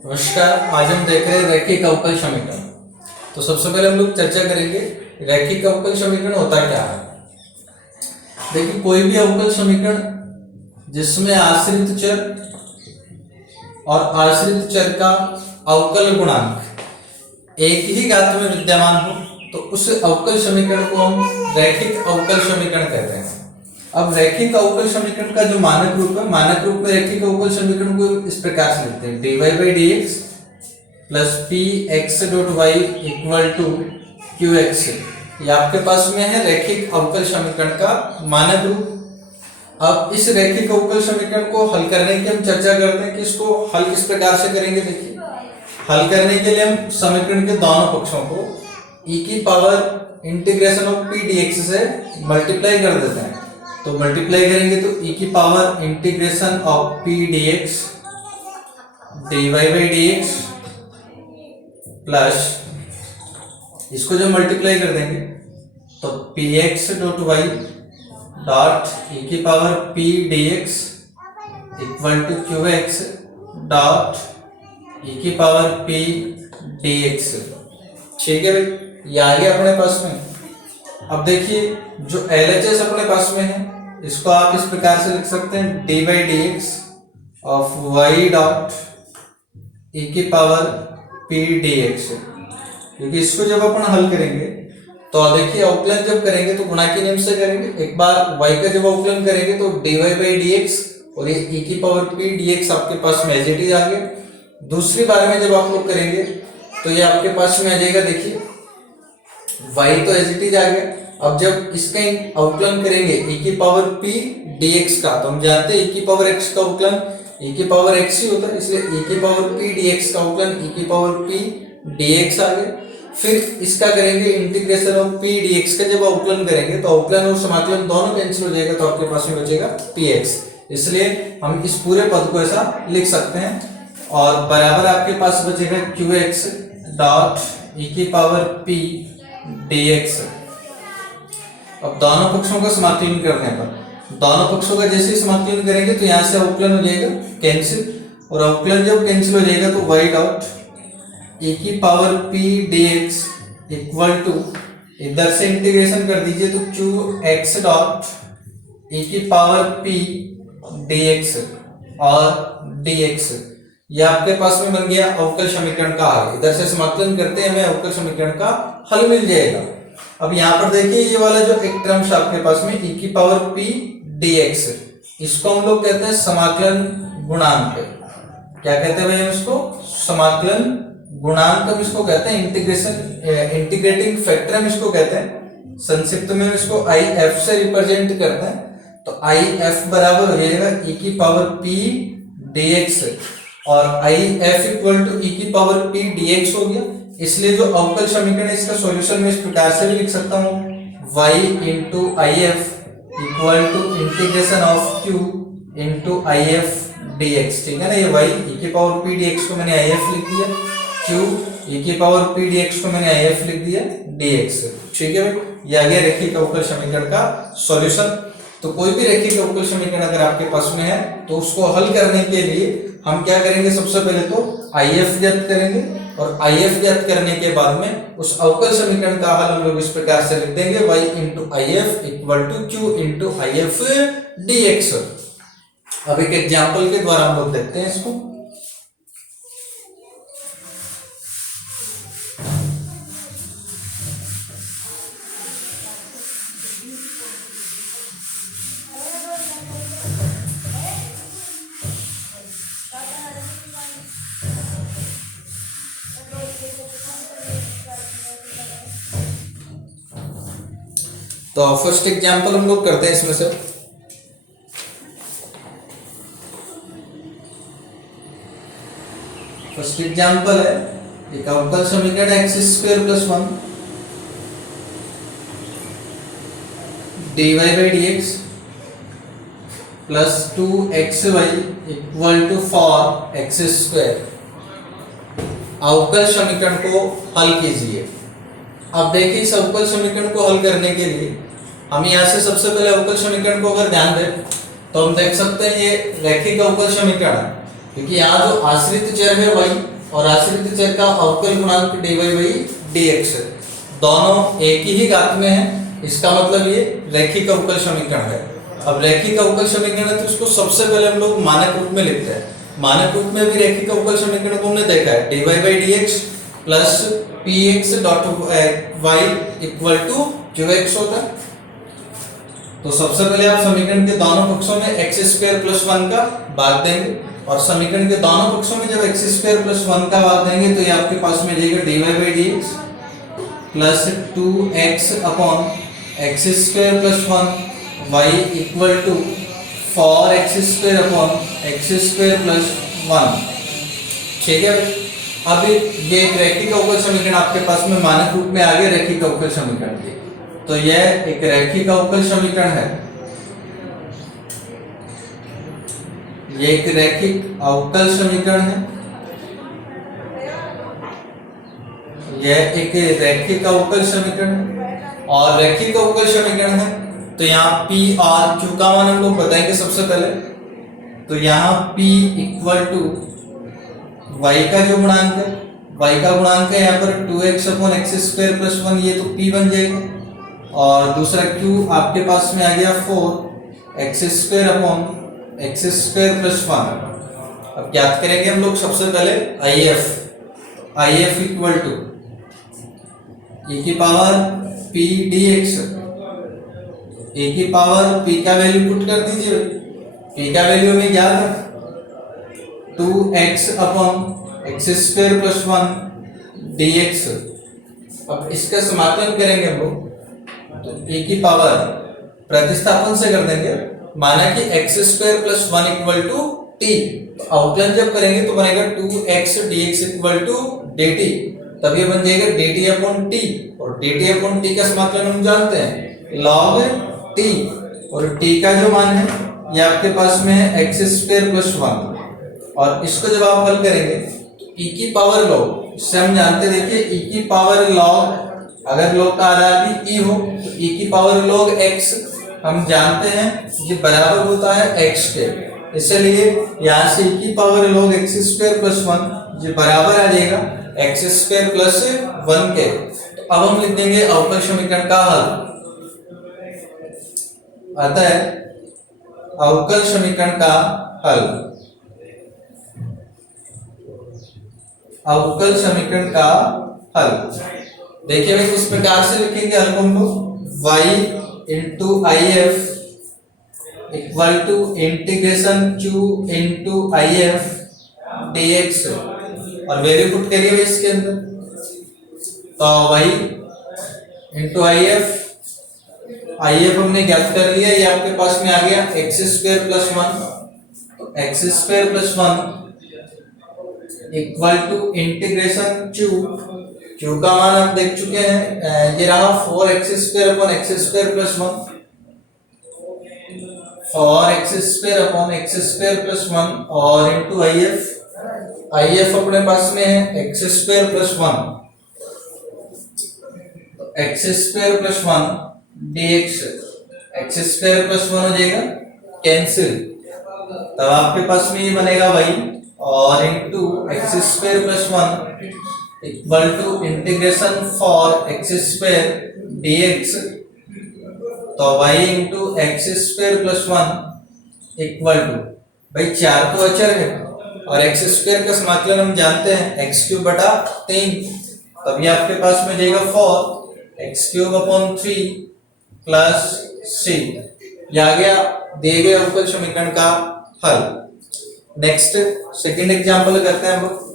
नमस्कार। आज हम देख रहे हैं रैखिक अवकल समीकरण। तो सबसे पहले हम लोग चर्चा करेंगे रैखिक अवकल समीकरण होता क्या है। देखिए, कोई भी अवकल समीकरण जिसमें आश्रित चर और आश्रित चर का अवकल गुणांक एक ही घात में विद्यमान हो तो उस अवकल समीकरण को हम रैखिक अवकल समीकरण कहते हैं। अब रैखिक अवकल समीकरण का जो मानक रूप है, मानक रूप में रैखिक अवकल समीकरण को इस प्रकार से लिखते हैं: dy by D X plus P X dot Y equal to Q X. ये आपके पास में है रैखिक अवकल समीकरण का मानक रूप। अब इस रैखिक अवकल समीकरण को हल करने की हम चर्चा करते हैं कि इसको हल किस प्रकार से करेंगे। देखिए, हल करने के लिए हम समीकरण के दोनों पक्षों को e की power integration of P D X से मल्टीप्लाई कर देते हैं। तो मल्टीप्लाई करेंगे तो e की power integration of P D X dy by D X plus इसको जब मल्टीप्लाई कर देंगे तो P X dot Y dot e की power P D X equal to Q X dot e की पावर पी डीएक्स। ठीक है भाई, ये आ गया अपने पास में। अब देखिए, जो LHS अपने पास में है इसको आप इस प्रकार से लिख सकते हैं: D by D X of Y dot E की पावर पी डी एक्स। क्योंकि इसको जब अपन हल करेंगे तो देखिए, अवकलन जब करेंगे तो गुणा के नियम से करेंगे। एक बार y का जब अवकलन करेंगे तो dy बाई डी एक्स और ये e की पावर p dx आपके पास में एज इट इज आ गया। दूसरी बार में जब आप लोग करेंगे तो ये आपके पास में आ जाएगा। देखिए, y तो एज इट इज आ गया। अब जब इसका अवकलन करेंगे e की पावर p dx का, तो हम जानते हैं e की पावर x का अवकलन e की पावर x ही होता है, इसलिए e की पावर p dx का अवकलन e की पावर p dx आ गया। फिर इसका करेंगे इंटीग्रेशन ऑफ p dx का, जब अवकलन करेंगे तो अवकलन और समाकलन दोनों कैंसिल हो जाएगा, तो आपके पास में बचेगा px। इसलिए हम इस पूरे पद को ऐसा लिख सकते हैं और बराबर आपके पास बचेगा qx डॉट e की पावर p dx। अब दोनों पक्षों का समाकलन करने पर, दोनों पक्षों का जैसे ही समाकलन करेंगे तो यहाँ से अवकलन हो जाएगा कैंसिल, और अवकलन जब कैंसिल हो जाएगा तो y डॉट e की power p dx equal to, इधर से इंटीग्रेशन कर दीजिए तो qx डॉट e की पावर p dx और dx, ये आपके पास में बन गया अवकल समीकरण का हल। इधर से समाकलन करते हैं, हमें अवकल समीकरण का हल मिल जाएगा। अब यहाँ पर देखिए, ये वाला जो एक टर्म्स आपके पास में e की पावर p dx, इसको हम लोग कहते हैं समाकलन गुणांक। क्या कहते हैं भाई हम इसको? समाकलन गुणांक हम इसको कहते हैं, इंटीग्रेटिंग फैक्टर हम इसको कहते हैं। संक्षिप्त में हम इसको IF से रिप्रेजेंट करते हैं। तो IF बराबर हो जाएगा e की पावर p dx और IF इक्वल टू e की पावर p dx हो गया। इसलिए जो अवकल समीकरण है इसका सॉल्यूशन मैं इस प्रकार से भी लिख सकता हूँ: y into IF equal to integration of q into IF dx। ठीक है ना, ये y e की पावर p dx को मैंने IF लिख दिया, q e की पावर p dx को मैंने IF लिख दिया dx। ठीक है भाई, ये आ गया रैखिक अवकल समीकरण का सॉल्यूशन। तो कोई भी रैखिक अवकल समीकरण अगर आपके पास में है तो उसको हल करने के लिए हम क्या करेंगे? सबसे पहले तो IF ज्ञात करेंगे और IF ज्ञात करने के बाद में उस अवकल समीकरण का हल हम लोग इस प्रकार से लिख देंगे: y into IF equal to q into IF dx। अब एक एग्जाम्पल के द्वारा हम लोग देखते हैं इसको। तो फर्स्ट एग्जांपल हम लोग करते हैं इसमें से। फर्स्ट एग्जांपल है एक अवकल समीकरण X square plus 1 dy by D X plus 2xy equal to 4x square. अवकल समीकरण को हल कीजिए। अब देखिए, इस अवकल समीकरण को हल करने के लिए हम यहाँ से सबसे पहले अवकल समीकरण को अगर ध्यान दें तो हम देख सकते हैं ये रैखिक अवकल समीकरण है। क्योंकि यहाँ जो आश्रित चर है y और आश्रित चर का अवकल गुणांक dy बाई dx दोनों एक ही घात में है, इसका मतलब ये रैखिक अवकल समीकरण है। अब रैखिक अवकल समीकरण है तो इसको सबसे पहले हम लोग मानक रूप में लिखते हैं। मानक रूप में भी रैखिक अवकल समीकरण को हमने देखा है, dy by dx plus px dot y equal to qx होता है। तो सबसे पहले आप समीकरण के दोनों पक्षों में x स्क्वायर प्लस 1 का भाग देंगे और समीकरण के दोनों पक्षों में जब x स्क्वायर प्लस 1 का भाग देंगे तो ये आपके पास में जाएगा dy by dx plus 2x upon x square plus 1 y equal to 4x square upon x square plus 1। ठीक है, अब ये एक रैखिक अवकल समीकरण आपके पास में मानक रूप में आ गया रैखिक अवकल समीकरण के। तो यह एक रैखिक अवकल समीकरण है, ये एक रैखिक अवकल समीकरण है, यह एक रैखिक अवकल समीकरण है और रैखिक अवकल समीकरण है तो यहाँ P और Q का मान हम लोग बताएंगे सबसे पहले। तो यहाँ P इक्वल टू y का जो गुणांक है, y का गुणांक है यहाँ पर 2x upon x square plus 1, ये तो P बन जाएगा। और दूसरा Q आपके पास में आ गया 4x square upon x square plus 1। अब ज्ञात करेंगे हम लोग सबसे पहले IF इक्वल टू e की पावर p dx, e की पावर p का वैल्यू पुट कर दीजिए, p का वैल्यू हमें ज्ञात है 2x upon x square plus 1 dx। अब इसका समाकलन करेंगे हम लोग तो e की पावर प्रतिस्थापन से कर देंगे, माना कि X square plus 1 equal to t, अवकलन जब करेंगे तो बनेगा 2x dx equal to dt, तब ये बन जाएगा dt अपॉन t और dt अपॉन t का समाकलन हम जानते हैं log t और t का जो मान है ये आपके पास में है एक्स स्क्वायर प्लस 1 और इसको जब आप हल करेंगे तो e की पावर log, इससे हम जानते देखिए e की पावर log, अगर log का आधार भी e हो तो e की पावर log x हम जानते हैं ये बराबर होता है x के, इसलिए यहाँ से e की power log x square plus 1 ये बराबर आ जाएगा एक्स स्क्वायर प्लस 1 के। तो अब हम लिख देंगे अवकल समीकरण का हल, अतः अवकल समीकरण का हल, अवकल समीकरण का हल देखिए भाई किस प्रकार से लिखेंगे हल को हम लोग, y into I F equal to integration q into I F dx और वैल्यू पुट करिए इसके अंदर, तो y इंटू आई एफ हमने ज्ञात कर लिया, ये आपके पास में आ गया एक्स स्क्वायर प्लस 1, तो X square plus 1 equal to integration q का मान आप देख चुके हैं, ये रहा 4x square upon x square plus 1, 4x square upon x square plus 1 और इंटू आई एफ अपने पास में है x square plus 1, x square plus 1 dx, x square plus 1 हो जाएगा कैंसिल, तब आपके पास में ये बनेगा y और into X square plus 1 equal to integration four X square dx, तो y into X square plus 1 equal to, भाई 4 तो अचर है और एक्स स्क्वायर का समाकलन हम जानते हैं एक्स क्यूब बटा 3, तब ये आपके पास में जाएगा 4 x cube upon 3 plus c, ये आ गया दिए गए अवकल समीकरण का हल। नेक्स्ट सेकंड एग्जांपल करते हैं हम लोग।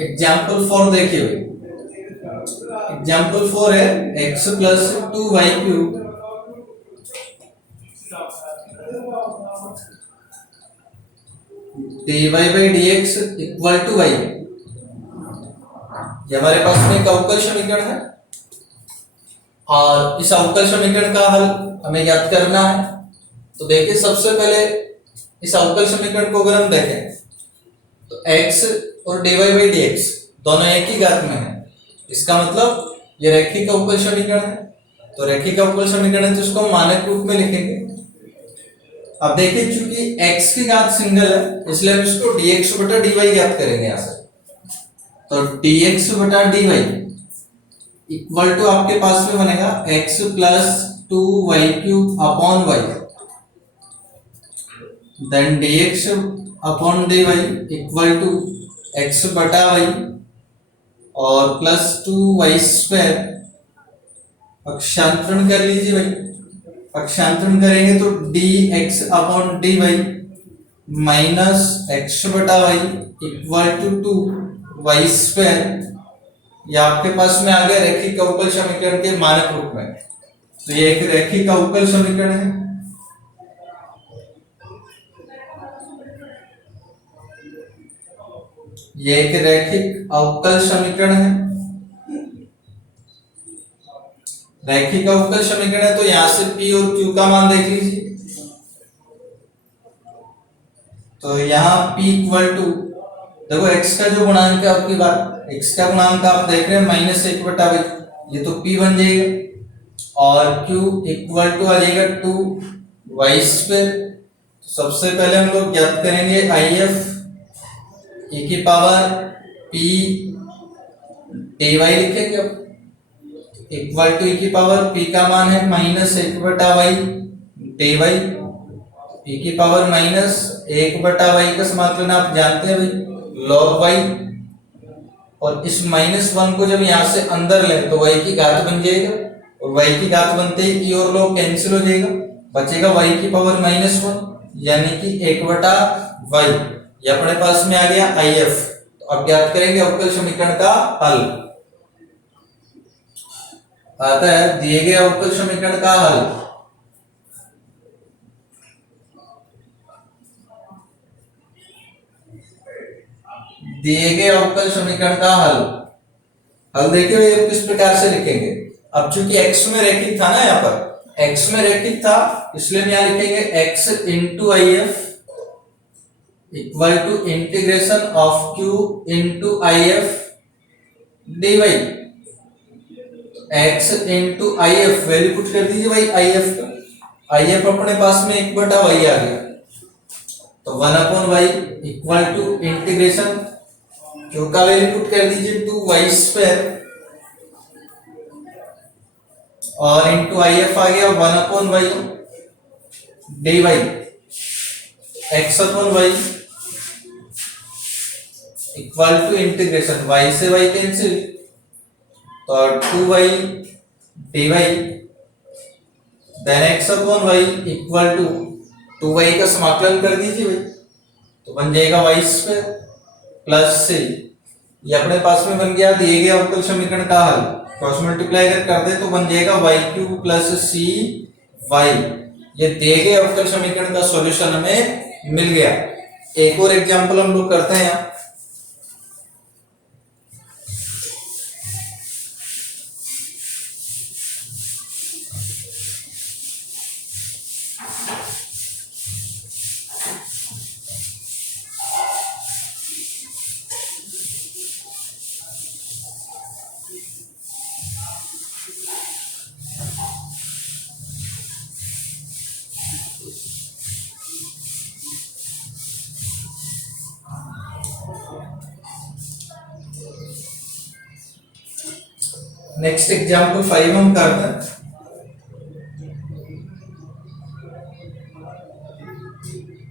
एग्जाम्पल 4 देखिए, एग्जाम्पल 4 है x plus 2y cube dy by dx equal to y, ये हमारे पास में एक अवकल समीकरण है और इस अवकल समीकरण का हल हमें ज्ञात करना है। तो देखिए सबसे पहले इस अवकल समीकरण को अगर हम देखें तो x और dy बाई dx दोनों एक ही घात में है, इसका मतलब ये रैखिक अवकल समीकरण है। तो रैखिक अवकल समीकरण है तो इसको हम मानक रूप में लिखेंगे। अब देखिए चूंकि x की घात सिंगल है इसलिए हम इसको dx बटा dy ज्ञात करेंगे यहाँ से। तो dx बटा dy इक्वल टू आपके पास में बनेगा x plus 2y cube upon y, then dx upon dy equal to x बटा y और प्लस 2y स्क्वायर। पक्षांतरण कर लीजिए भाई, पक्षांतरण करेंगे तो dx upon dy minus x बटा y equal to 2y square. ये आपके पास में आ गया रैखिक अवकल समीकरण के मानक रूप में। तो ये एक रैखिक अवकल समीकरण है। ये एक रैखिक अवकल समीकरण है। रैखिक अवकल समीकरण है तो यहां से p और q का मान देख लीजिए। तो यहाँ p इक्वल टू, देखो x का जो गुणांक है आपकी बात, x का गुणांक आप देख रहे हैं माइनस 1 बटा y, ये तो p बन जाएगा और q इक्वल टू आ जाएगा 2y स्क्वायर। सबसे पहले हम लोग ज्ञात करेंगे if e की पावर p dy लिखेंगे इक्वल टू e की पावर p का मान है माइनस 1 बटा y dy, e की पावर माइनस 1 बटा y का समाकलन आप जानते हैं भाई log y, और इस माइनस 1 को जब यहां से अंदर लें तो y की घात बन जाएगा और y की घात बनते ही e और log कैंसिल हो जाएगा, बचेगा y की पावर माइनस 1 यानी कि 1 बटा y। ये अपने पास में आ गया if। तो अब ज्ञात करेंगे अवकल समीकरण का हल। आता है दिए गए अवकल समीकरण का हल। दिए गए अवकल समीकरण का हल, हल देखिए भाई किस प्रकार से लिखेंगे। अब चूंकि x में रैखिक था ना, यहाँ पर x में रैखिक था इसलिए हम यहाँ लिखेंगे x into if equal to integration of q into if dy। x into if value put कर दीजिए भाई if का, if अपने पास में 1 बटा y आ गया तो 1 upon y equal to integration q का वैल्यू पुट कर दीजिए 2y स्क्वायर और इंटू if आ गया 1 upon y dy, x upon y equal to integration y से y कैंसिल तो 2y dy, then x upon y equal to 2y का समाकलन कर दीजिए भाई तो बन जाएगा y स्क्वायर प्लस c। ये अपने पास में बन गया दिए गए अवकल समीकरण का हल। क्रॉस मल्टीप्लाई अगर कर दे तो बन जाएगा y क्यूब प्लस सी y। ये दिए गए अवकल समीकरण का सॉल्यूशन हमें मिल गया। एक और एग्जांपल हम लोग करते हैं। नेक्स्ट एग्जांपल 5 हम करते हैं।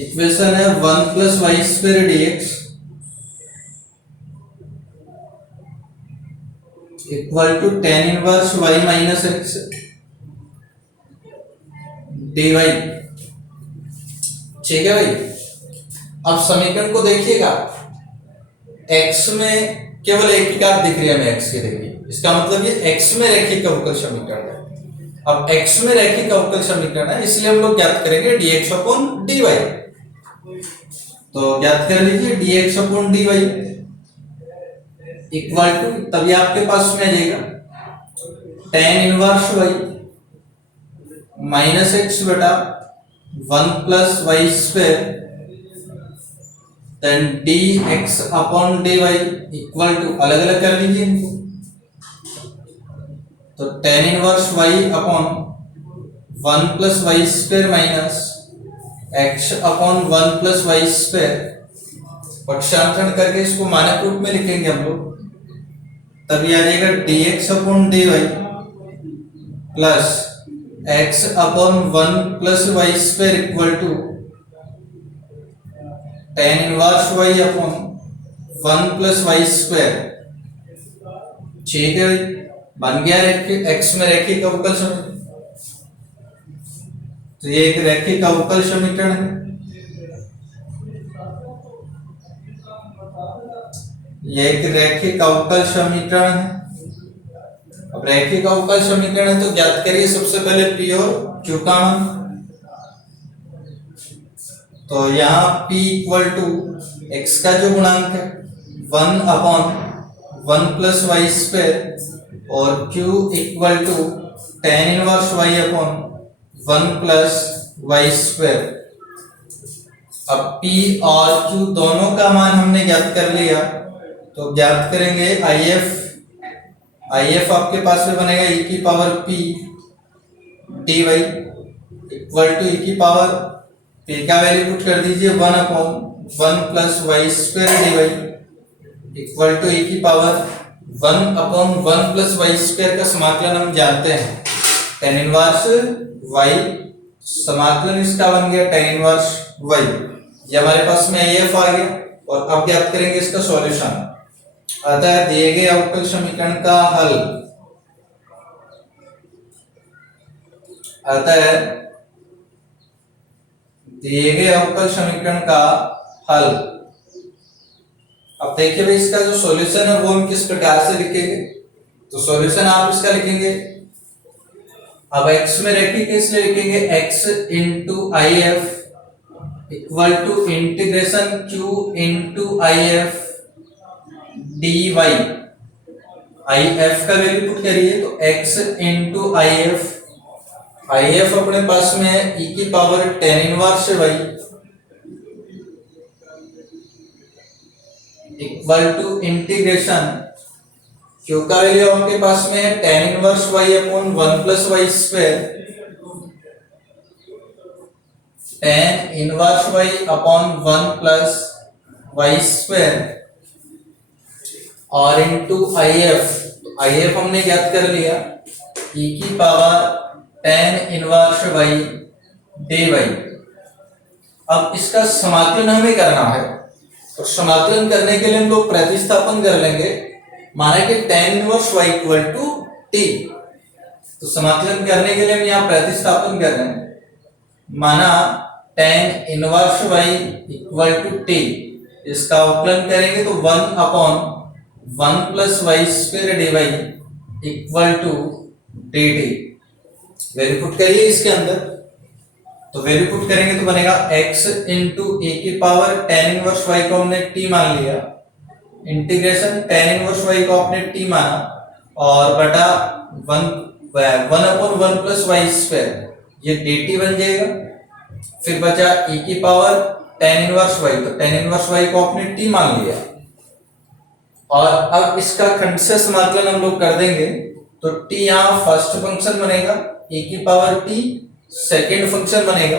इक्वेशन है 1 plus Y square dx equal to tan inverse y minus x dy। ठीक है भाई, अब समीकरण को देखिएगा x में केवल एक ही घात दिख रही है हमें x की, देखिए इसका मतलब ये x में रैखिक अवकल समीकरण है। अब x में रैखिक अवकल समीकरण है इसलिए हम लोग ज्ञात करेंगे dx अपॉन dy। तो ज्ञात कर लीजिए dx upon dy equal to, तभी आपके पास में आ जाएगा tan inverse y minus x बटा 1 plus Y square then dx upon dy equal to, अलग अलग कर लीजिए इनको, तो tan inverse y upon 1 plus Y square minus x upon 1 plus Y square, पक्षांतरण करके इसको मानक रूप में लिखेंगे हम लोग, तभी आ जाएगा dx upon dy plus x upon 1 plus Y square equal to tan inverse y upon 1 plus Y square. ठीक है, बन गया x में रैखिक अवकल समीकरण। तो ये एक रैखिक अवकल समीकरण है, ये एक रैखिक अवकल समीकरण है। अब रैखिक अवकल समीकरण है तो ज्ञात करिए सबसे पहले P और Q का मान। तो यहाँ P इक्वल टू x का जो गुणांक है 1 अपॉन 1 प्लस वाई स्क्वायर और Q equal to tan inverse y upon 1 plus Y square. अब P और Q दोनों का मान हमने ज्ञात कर लिया, तो ज्ञात करेंगे IF आपके पास में बनेगा e की power p dy equal to e की पावर p का वैल्यू पुट कर दीजिए 1 upon 1 plus Y square dy equal to e की power 1 upon 1 plus Y square का समाकलन हम जानते हैं tan इनवर्स y, समाकलन इसका बन गया tan इनवर्स y। ये हमारे पास में IF आ गया और अब ज्ञात करेंगे इसका सॉल्यूशन। अतः दिए गए अवकल समीकरण का हल, अतः दिए गए अवकल समीकरण का हल। अब देखिए भाई इसका जो सॉल्यूशन है वो हम किस प्रकार से लिखेंगे, तो सॉल्यूशन आप इसका लिखेंगे, अब x में रैखिक इसलिए लिखेंगे x into I F equal to integration q into I F dy। I F का वैल्यू पुट करिए तो x इंटू आई एफ अपने पास में है e की power tan inverse y equal to integration q का वैल्यू आपके पास में है tan inverse y upon 1 plus Y square, tan inverse y upon 1 plus Y square और इनटू IF हमने ज्ञात कर लिया e की power tan inverse y dy। अब इसका समाकलन हमें करना है, तो समाकलन करने के लिए हम लोग प्रतिस्थापन कर लेंगे, माना कि tan inverse y equal to t। तो समाकलन करने के लिए हम यहाँ प्रतिस्थापन कर रहे हैं, माना tan inverse y equal to t, इसका अवकलन करेंगे तो 1 upon 1 plus Y square dy equal to dt। Value put करिए इसके अंदर, तो वैल्यू पुट करेंगे तो बनेगा x इंटू ए की पावर tan इनवर्स y को हमने t मान लिया, इंटीग्रेशन tan इनवर्स y को आपने t माना और बटा 1 अपॉन 1 प्लस वाई स्क्वायर, ये dt बन जाएगा। फिर बचा e की पावर tan इनवर्स y, तो tan इनवर्स y को आपने t मान लिया और अब इसका खंड से समाकलन हम लोग कर देंगे, तो t यहाँ फर्स्ट फंक्शन बनेगा, e की पावर t सेकेंड फंक्शन बनेगा,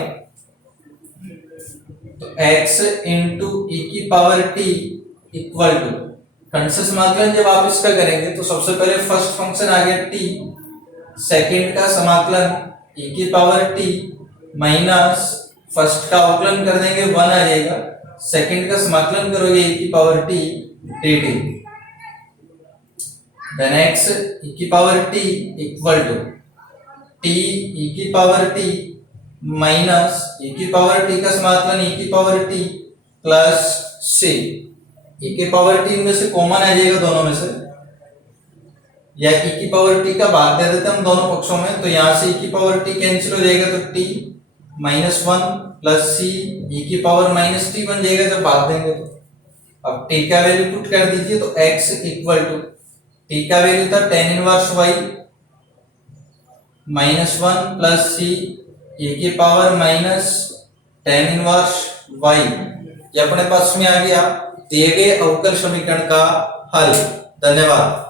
तो x इंटू e की पावर t इक्वल टू, खंड से समाकलन जब आप इसका करेंगे तो सबसे पहले फर्स्ट फंक्शन आ गया t, सेकेंड का समाकलन e की पावर t माइनस फर्स्ट का अवकलन कर देंगे 1 आ जाएगा, सेकेंड का समाकलन करोगे e की power t dt। then x e की power t equal to t e की पावर t माइनस e की पावर t का समाकलन e की power t plus c, e की पावर t में से कॉमन आ जाएगा दोनों में से, या e की पावर t का भाग दे देते हम दोनों पक्षों में, तो यहाँ से e की पावर t कैंसिल हो जाएगा, तो t -1 प्लस सी ई की पावर -t बन जाएगा जब भाग देंगे तो। अब t का वैल्यू पुट कर दीजिए तो x इक्वल टू t का वैल्यू था tan इनवर्स y -1 प्लस सी ई की power minus tan inverse y, ये अपने पास में आ गया दिए गए अवकल समीकरण का हल। धन्यवाद।